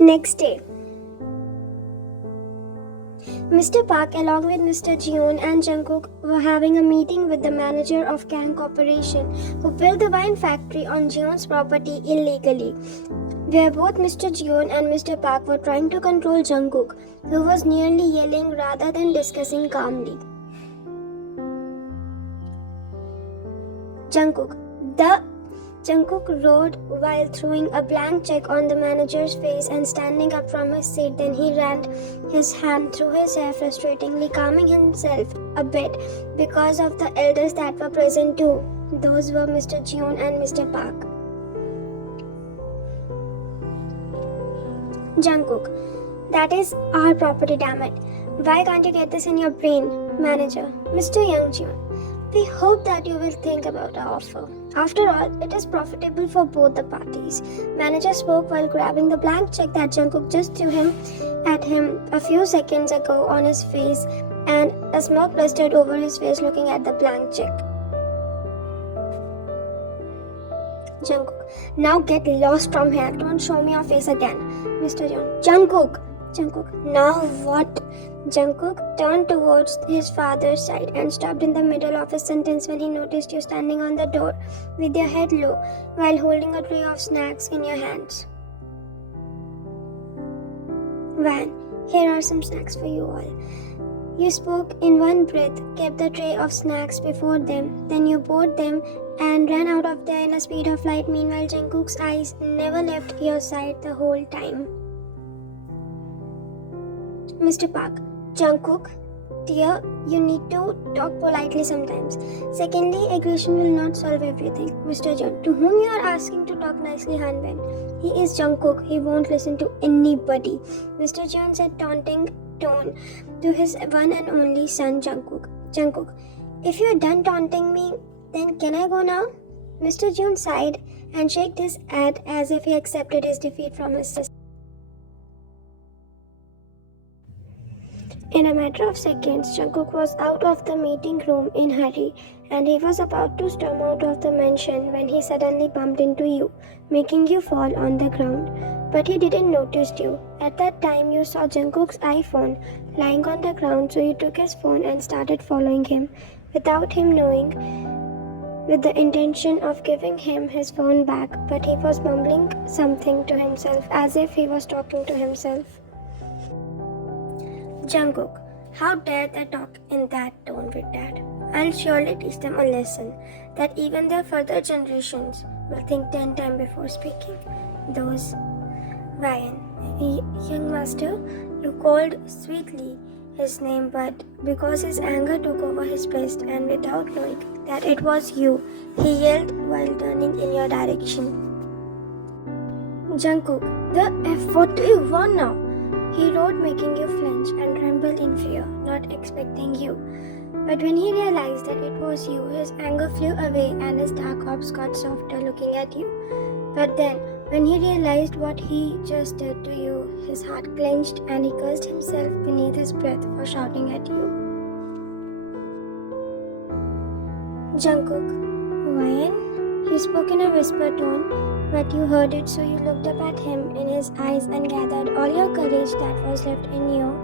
Next day, Mr. Park, along with Mr. Jeon and Jungkook, were having a meeting with the manager of Kang Corporation, who built the wine factory on Jeon's property illegally, where both Mr. Jeon and Mr. Park were trying to control Jungkook, who was nearly yelling rather than discussing calmly. Jungkook roared while throwing a blank check on the manager's face and standing up from his seat. Then he ran his hand through his hair, frustratingly calming himself a bit because of the elders that were present too. Those were Mr. Jeon and Mr. Park. Jungkook, that is our property, damn it. Why can't you get this in your brain? Manager, Mr. Youngjeon, we hope that you will think about our offer. After all, it is profitable for both the parties. Manager spoke while grabbing the blank check that Jungkook just threw at him a few seconds ago on his face, and a smirk blistered over his face looking at the blank check. Jungkook, now get lost from here. Don't show me your face again. Mr. Jeon, Jungkook, now what? Jungkook turned towards his father's side and stopped in the middle of his sentence when he noticed you standing on the door with your head low while holding a tray of snacks in your hands. Van, here are some snacks for you all. You spoke in one breath, kept the tray of snacks before them, then you bought them and ran out of there in a speed of light. Meanwhile, Jungkook's eyes never left your side the whole time. Mr. Park, Jungkook, dear, you need to talk politely sometimes. Secondly, aggression will not solve everything. Mr. Jeon, to whom you are asking to talk nicely, Hanben? He is Jungkook. He won't listen to anybody. Mr. Jeon said, taunting tone to his one and only son, Jungkook. Jungkook, if you are done taunting me, then can I go now? Mr. Jeon sighed and shook his head as if he accepted his defeat from his sister. In a matter of seconds, Jungkook was out of the meeting room in a hurry, and he was about to storm out of the mansion when he suddenly bumped into you, making you fall on the ground. But he didn't notice you. At that time, you saw Jungkook's iPhone lying on the ground, so you took his phone and started following him, without him knowing, with the intention of giving him his phone back. But he was mumbling something to himself, as if he was talking to himself. Jungkook, how dare they talk in that tone with Dad? I'll surely teach them a lesson that even their further generations will think 10 times before speaking. Those Ryan, young master, you called sweetly his name, but because his anger took over his breast and without knowing that it was you, he yelled while turning in your direction. Jungkook, the F, what do you want now? He roared, making you flinch and tremble in fear, not expecting you. But when he realized that it was you, his anger flew away and his dark orbs got softer looking at you. But then, when he realized what he just did to you, his heart clenched and he cursed himself beneath his breath for shouting at you. Jungkook, Ryan? He spoke in a whisper tone, but you heard it, so you looked up at him in his eyes and gathered all your courage that was left in you.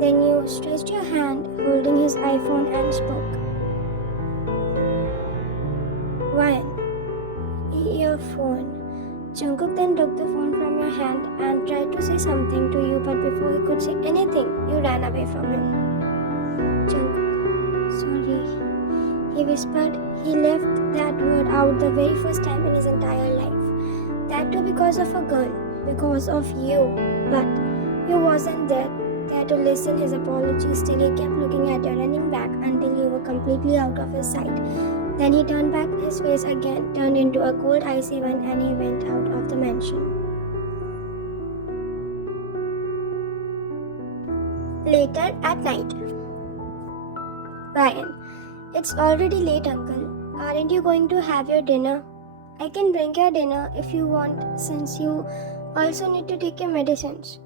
Then you stretched your hand, holding his iPhone, and spoke. Ryan, your phone. Jungkook then took the phone from your hand and tried to say something to you, but before he could say anything, you ran away from him. Jungkook, sorry, he whispered. He left that word out the very first time in his entire life. That too because of a girl, because of you. But you wasn't there to listen his apologies. Still he kept looking at you, running back until you were completely out of his sight. Then he turned back his face again, turned into a cold icy one, and he went out of the mansion. Later at night. Ryan, it's already late, Uncle. Aren't you going to have your dinner? I can bring your dinner if you want, since you also need to take your medicines.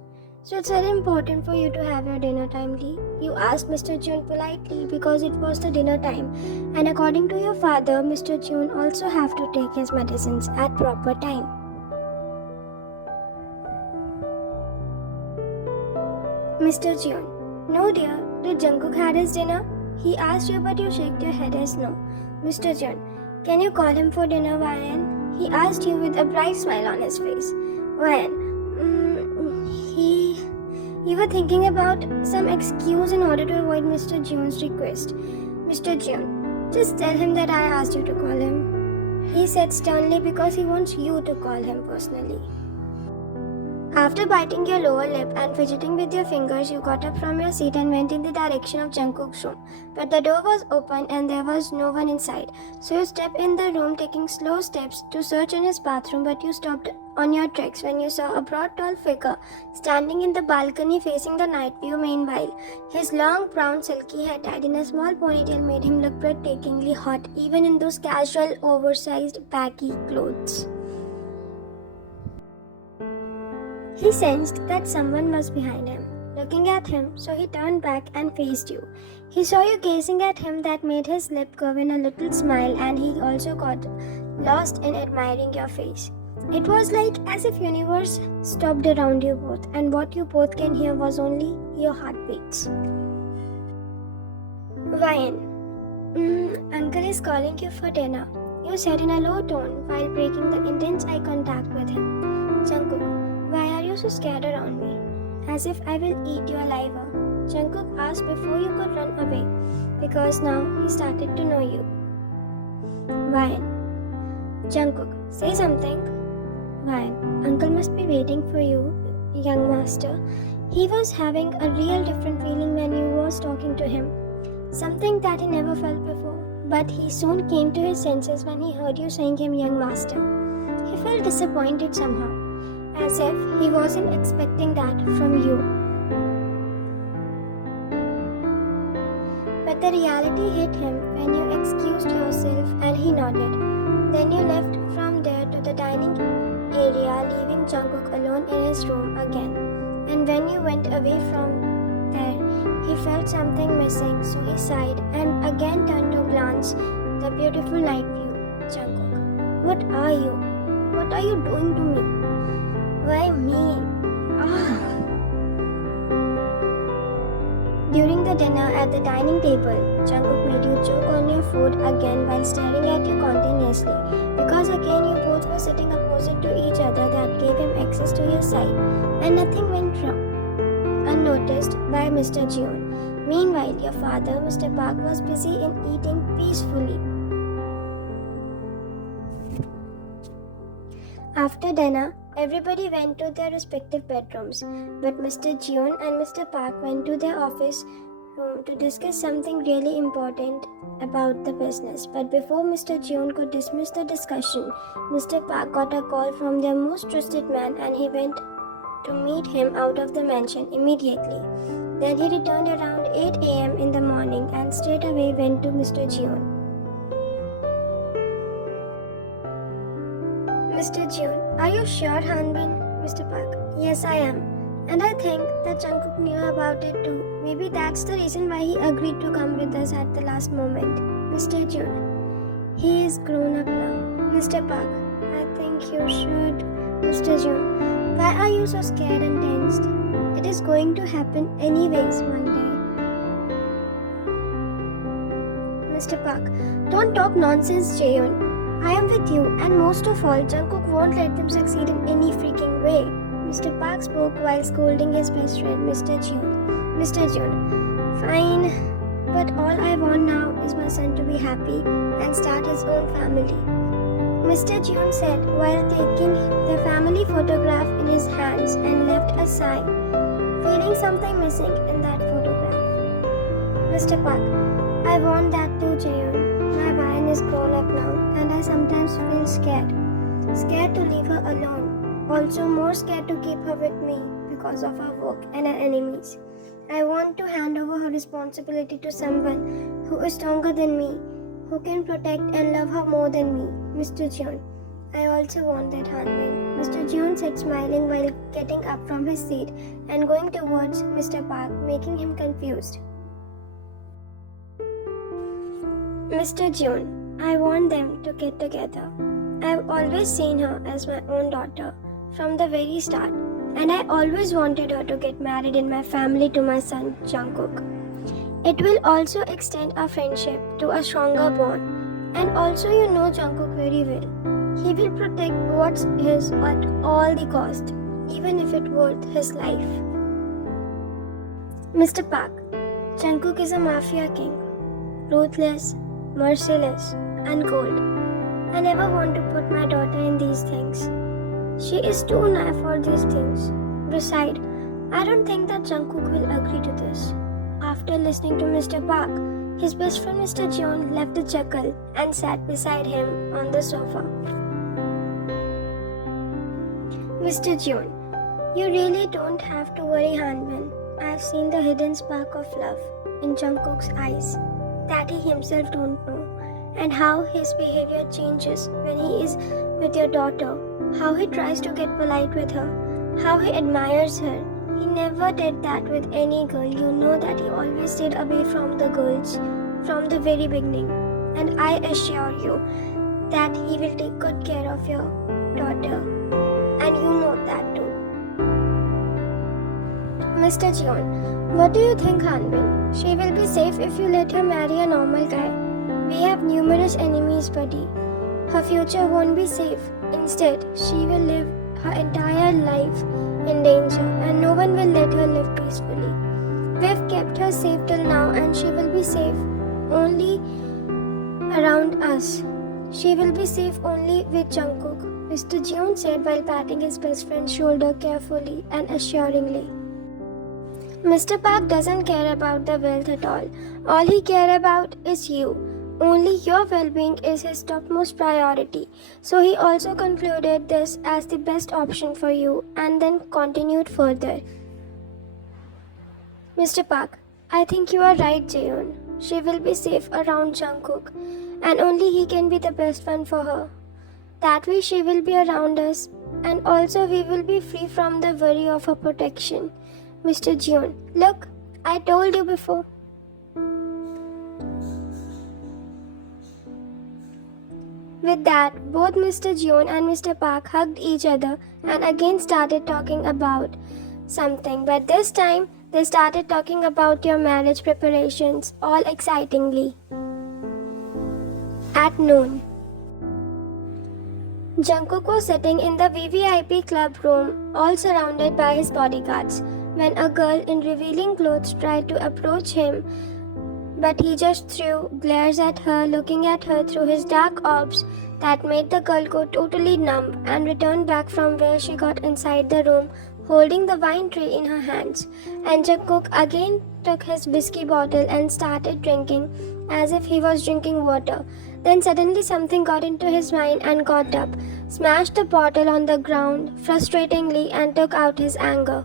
So it's very important for you to have your dinner timely. You asked Mr. Jeon politely because it was the dinner time, and according to your father, Mr. Jeon also have to take his medicines at proper time. Mr. Jeon. No dear, did Jungkook had his dinner? He asked you but you shook your head as no. Mr. Jeon. Can you call him for dinner, Ryan? He asked you with a bright smile on his face. Ryan. You were thinking about some excuse in order to avoid Mr. Jeon's request. Mr. Jeon. Just tell him that I asked you to call him. He said sternly because he wants you to call him personally. After biting your lower lip and fidgeting with your fingers, you got up from your seat and went in the direction of Jungkook's room. But the door was open and there was no one inside. So you stepped in the room taking slow steps to search in his bathroom, but you stopped on your tracks when you saw a broad tall figure standing in the balcony facing the night view. Meanwhile, his long brown silky hair tied in a small ponytail made him look breathtakingly hot even in those casual oversized baggy clothes. He sensed that someone was behind him, looking at him, so he turned back and faced you. He saw you gazing at him, that made his lip curve in a little smile, and he also got lost in admiring your face. It was like as if universe stopped around you both, and what you both can hear was only your heartbeats. Ryan. Uncle is calling you for dinner, you said in a low tone while breaking the intense eye contact with him. Jungkook. Why are you so scared around me? As if I will eat you alive. Jungkook asked before you could run away, because now he started to know you. Ryan. Jungkook, say something. Ryan. Uncle must be waiting for you, young master. He was having a real different feeling when you was talking to him. Something that he never felt before. But he soon came to his senses when he heard you saying him young master. He felt disappointed somehow, as if he wasn't expecting that from you. But the reality hit him when you excused yourself and he nodded. Then you left from there to the dining area, leaving Jungkook alone in his room again. And when you went away from there, he felt something missing, so he sighed and again turned to glance the beautiful night view. Jungkook, what are you? What are you doing to me? Why me? During the dinner at the dining table, Jungkook made you choke on your food again while staring at you continuously, because again you both were sitting opposite to each other. That gave him access to your side, and nothing went wrong unnoticed by Mr. Jeon. Meanwhile, your father, Mr. Park, was busy in eating peacefully. After dinner, everybody went to their respective bedrooms, but Mr. Jeon and Mr. Park went to their office room to discuss something really important about the business. But before Mr. Jeon could dismiss the discussion, Mr. Park got a call from their most trusted man, and he went to meet him out of the mansion immediately. Then he returned around 8 a.m. in the morning and straight away went to Mr. Jeon. Mr. Jeon, are you sure, Hanbin? Mr. Park, yes I am. And I think that Jungkook knew about it too. Maybe that's the reason why he agreed to come with us at the last moment. Mr. Jeon, he is grown up now. Mr. Park, I think you should. Mr. Jeon, why are you so scared and tensed? It is going to happen anyways one day. Mr. Park, don't talk nonsense, Jeon. I am with you, and most of all, Jungkook won't let them succeed in any freaking way. Mr. Park spoke while scolding his best friend, Mr. Jeon. Mr. Jeon, fine, but all I want now is my son to be happy and start his own family. Mr. Jeon said while taking the family photograph in his hands and left a sigh, feeling something missing in that photograph. Mr. Park, I want that too, Jeon. My Ryan is grown up now, and I sometimes feel scared. Scared to leave her alone. Also more scared to keep her with me because of her work and her enemies. I want to hand over her responsibility to someone who is stronger than me, who can protect and love her more than me. Mr. Jeon, I also want that, Hanbin. Mr. Jeon said, smiling while getting up from his seat and going towards Mr. Park, making him confused. Mr. Jeon, I want them to get together. I've always seen her as my own daughter from the very start, and I always wanted her to get married in my family to my son, Jungkook. It will also extend our friendship to a stronger bond. And also you know Jungkook very well. He will protect what's his at all the cost, even if it worth his life. Mr. Park, Jungkook is a mafia king. Ruthless, merciless, and cold. I never want to put my daughter in these things. She is too naive for these things. Besides, I don't think that Jungkook will agree to this. After listening to Mr. Park, his best friend Mr. Jeon left a chuckle and sat beside him on the sofa. Mr. Jeon, you really don't have to worry, Hanbin. I've seen the hidden spark of love in Jungkook's eyes that he himself don't know, and how his behavior changes when he is with your daughter, how he tries to get polite with her, how he admires her. He never did that with any girl. You know that he always stayed away from the girls from the very beginning. And I assure you that he will take good care of your daughter. And you know that too. Mr. Jeon, what do you think, Hanbin? She will be safe if you let her marry a normal guy. We have numerous enemies, buddy. Her future won't be safe. Instead, she will live her entire life in danger, and no one will let her live peacefully. We've kept her safe till now, and she will be safe only around us. She will be safe only with Jungkook, Mr. Jeon said while patting his best friend's shoulder carefully and assuringly. Mr. Park doesn't care about the wealth at all. All he cares about is you. Only your well-being is his topmost priority. So he also concluded this as the best option for you and then continued further. Mr. Park, I think you are right, Jeon. She will be safe around Jungkook, and only he can be the best one for her. That way she will be around us, and also we will be free from the worry of her protection. Mr. Jeon, look, I told you before. With that, both Mr. Jeon and Mr. Park hugged each other and again started talking about something. But this time, they started talking about your marriage preparations, all excitingly. At noon, Jungkook was sitting in the VVIP club room, all surrounded by his bodyguards, when a girl in revealing clothes tried to approach him, but he just threw glares at her, looking at her through his dark orbs that made the girl go totally numb, and returned back from where she got inside the room, holding the wine tray in her hands. And Jungkook again took his whiskey bottle and started drinking as if he was drinking water. Then suddenly something got into his mind and got up, smashed the bottle on the ground frustratingly, and took out his anger.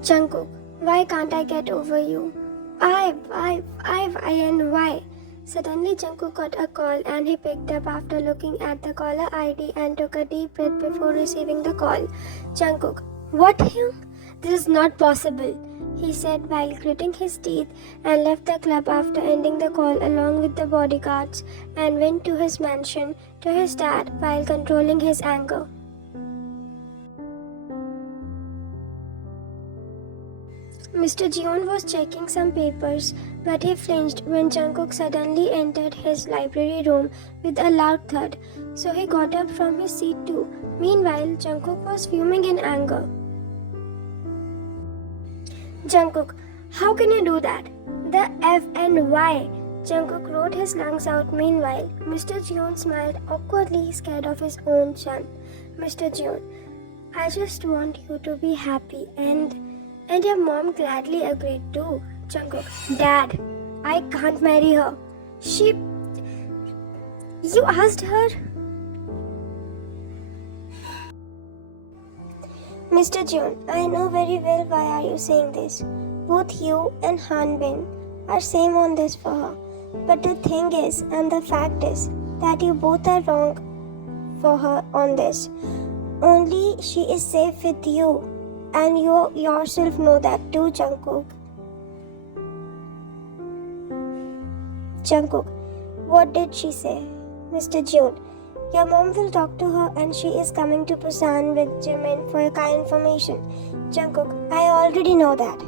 Jungkook, why can't I get over you? Why? Suddenly Jungkook got a call and he picked up after looking at the caller ID and took a deep breath before receiving the call. Jungkook, what hell? This is not possible, he said while gritting his teeth, and left the club after ending the call along with the bodyguards and went to his mansion to his dad while controlling his anger. Mr. Jeon was checking some papers, but he flinched when Jungkook suddenly entered his library room with a loud thud, so he got up from his seat too. Meanwhile, Jungkook was fuming in anger. Jungkook, how can you do that? The F and Y? Jungkook wrote his lungs out. Meanwhile, Mr. Jeon smiled awkwardly, scared of his own son. Mr. Jeon, I just want you to be happy, and your mom gladly agreed too. Jungkook, Dad, I can't marry her. You asked her? Mr. Jeon, I know very well why are you saying this. Both you and Hanbin are same on this for her. But the thing is, and the fact is, that you both are wrong for her on this. Only she is safe with you. And you yourself know that too, Jungkook. Jungkook, what did she say? Mr. Jeon, Your mom will talk to her and she is coming to Busan with Jimin for information. Jungkook, I already know that.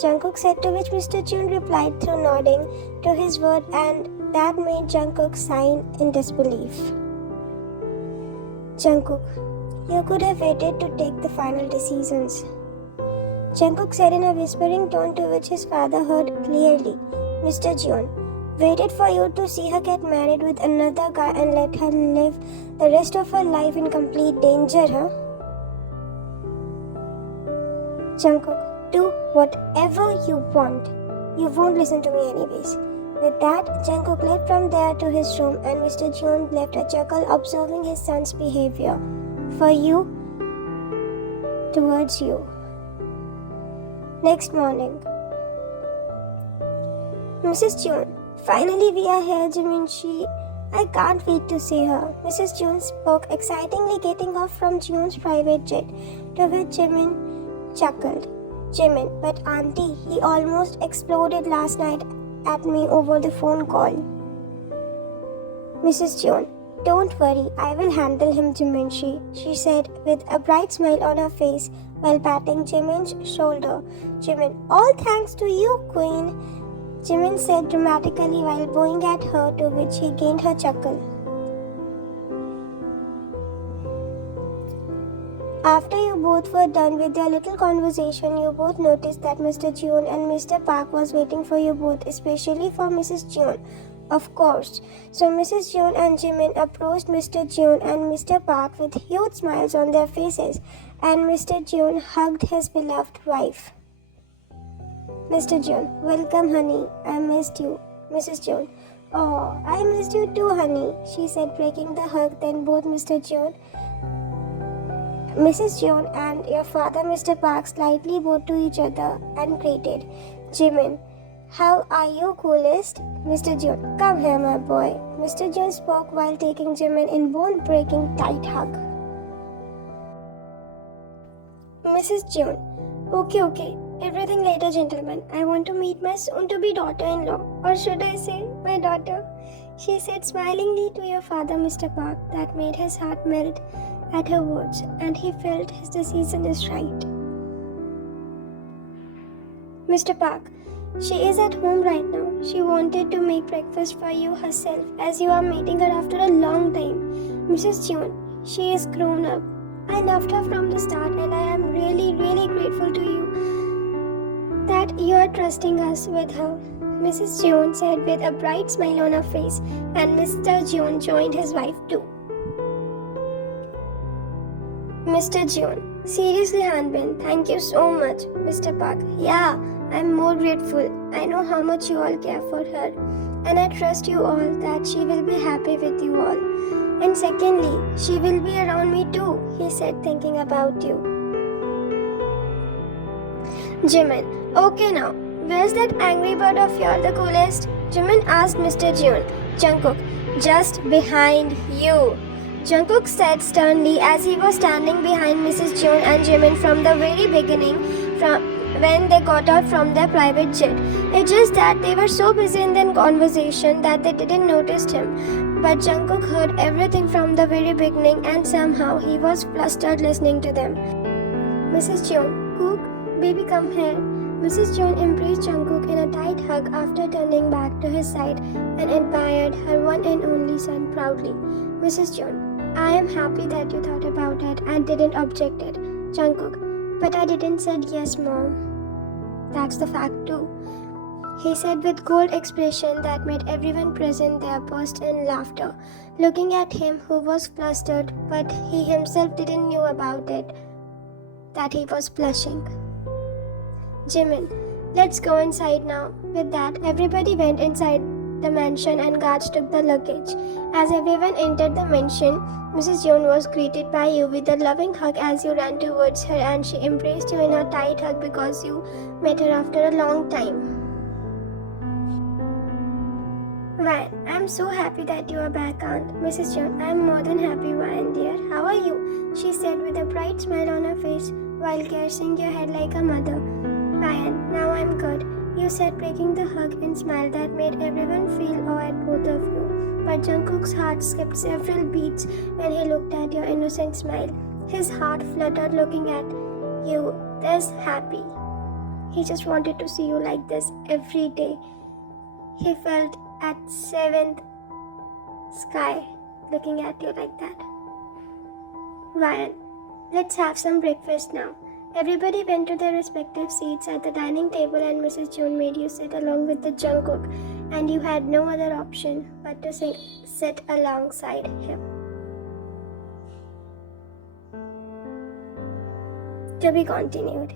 Jungkook said, to which Mr. June replied through nodding to his word, and that made Jungkook sign in disbelief. Jungkook, you could have waited to take the final decisions. Jungkook said in a whispering tone, to which his father heard clearly. Mr. June, waited for you to see her get married with another guy and let her live the rest of her life in complete danger, huh? Jungkook, do whatever you want. You won't listen to me anyways. With that, Jungkook left from there to his room, and Mr. June left a chuckle observing his son's behavior. For you, towards you. Next morning. Mrs. June, finally we are here, Jimin. I can't wait to see her. Mrs. June spoke excitingly, getting off from June's private jet, to which Jimin chuckled. Jimin, but auntie, he almost exploded last night at me over the phone call. Mrs. June, don't worry, I will handle him, Jimin, she said with a bright smile on her face while patting Jimin's shoulder. Jimin, all thanks to you, Queen, Jimin said dramatically while bowing at her, to which he gained her chuckle. After you both were done with your little conversation, you both noticed that Mr. June and Mr. Park was waiting for you both, especially for Mrs. June, of course. So Mrs. June and Jimin approached Mr. June and Mr. Park with huge smiles on their faces, and Mr. June hugged his beloved wife. Mr. June, welcome honey, I missed you. Mrs. June, oh, I missed you too honey, she said, breaking the hug. Then both Mrs. June and your father Mr. Park slightly bowed to each other and greeted. Jimin, how are you, coolest? Mr. June, come here my boy. Mr. June spoke while taking Jimin in bone-breaking tight hug. Mrs. June, okay. Everything later, gentlemen. I want to meet my soon-to-be daughter-in-law, or should I say, my daughter, she said smilingly to your father, Mr. Park. That made his heart melt at her words, and he felt his decision is right. Mr. Park, she is at home right now. She wanted to make breakfast for you herself, as you are meeting her after a long time. Mrs. June, she is grown up. I loved her from the start, and I am really grateful to you that you are trusting us with her, Mrs. June said with a bright smile on her face, and Mr. June joined his wife too. Mr. June, seriously Hanbin, thank you so much. Mr. Park, yeah, I'm more grateful. I know how much you all care for her, and I trust you all that she will be happy with you all. And secondly, she will be around me too, he said, thinking about you. Jimin, okay now, where's that angry bird of yours, the coolest? Jimin asked Mr. June. Jungkook, just behind you, Jungkook said sternly as he was standing behind Mrs. June and Jimin from the very beginning, from when they got out from their private jet. It's just that they were so busy in their conversation that they didn't notice him. But Jungkook heard everything from the very beginning, and somehow he was flustered listening to them. Mrs. June, Cook, baby come here. Mrs. June embraced Jungkook in a tight hug after turning back to his side and admired her one and only son proudly. Mrs. June, I am happy that you thought about it and didn't object it. Jungkook, but I didn't said yes, Mom. That's the fact too, he said with cold expression that made everyone present there burst in laughter, looking at him who was flustered, but he himself didn't knew about it, that he was blushing. Jimin, let's go inside now. With that, everybody went inside the mansion and guards took the luggage. As everyone entered the mansion, Mrs. June was greeted by you with a loving hug as you ran towards her, and she embraced you in a tight hug because you met her after a long time. Ryan, I'm so happy that you are back, Aunt. Mrs. June, I'm more than happy, Ryan dear. How are you? She said with a bright smile on her face while caressing your head like a mother. Ryan, now I'm good, you said, breaking the hug and smile that made everyone feel awe at both of you. but Jungkook's heart skipped several beats when he looked at your innocent smile. His heart fluttered looking at you this happy. He just wanted to see you like this every day. He felt at 7th sky looking at you like that. Ryan, let's have some breakfast now. Everybody went to their respective seats at the dining table and Mrs. June made you sit along with the Jungkook, and you had no other option but to sit alongside him. To be continued.